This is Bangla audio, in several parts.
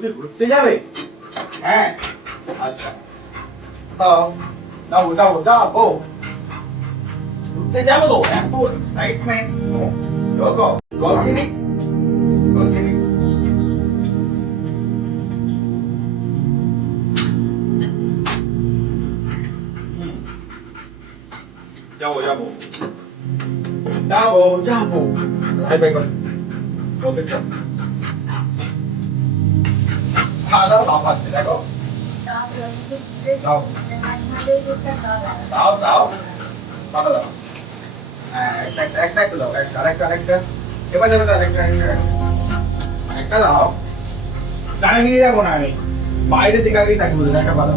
তুমি ঘুরতে যাবে? হ্যাঁ, আচ্ছা। যাবো যাবো যাবো, ঘুরতে যাবো তো, এত এক্সাইটমেন্ট। চলো জল কিনি, জল কিনি। যাবো যাবো যাবো যাবো, হাই বাই বাই। ওকে চল, খাওয়া দাওয়া ভাব আছে দেখো। দাও দাও দাও, পাতা দাও। হ্যাঁ, একটা একটা একটা একটা দাও, একটা আরেকটা আরেকটা, এবার যাবে তো আরেকটা আরেকটা একটা দাও। গাড়ি নিয়ে যাবো না আমি, বাইরে থেকে আগেই থাকবো, একটা পাতা।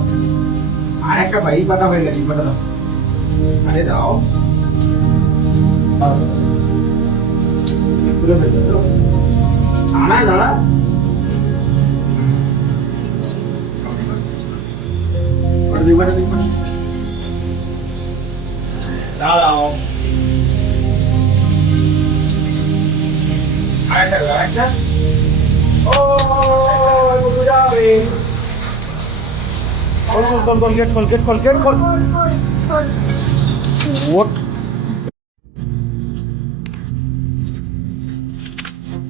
আর একটা ভাই পাতা হয়ে গেছে, পাতা দাও। আরে দাও, পুরো ফেলবে তো, দাঁড়া দাঁড়া। ওটা দিই, ওটা দিই, দাঁড়াও। আরেকটা আরেকটা। ও যাবে, খোল খোল খোল, গেট খোল, গেট খোল, গেট খোল। ওট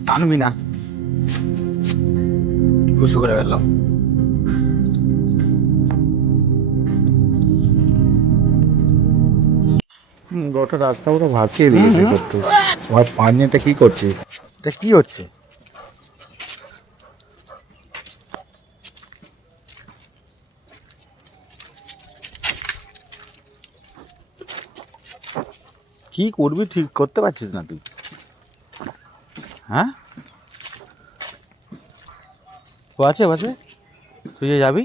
টানবি না, খুশি করে ফেললাম। গোটা রাস্তা পুরো ভাসিয়ে দিয়েছে করতে। তোমার পানীয়টা কি করছিস? এটা কি হচ্ছে? কি করবি ঠিক করতে পারছিস না তুই? হ্যাঁ, ও আছে বাসে, তুই যে যাবি।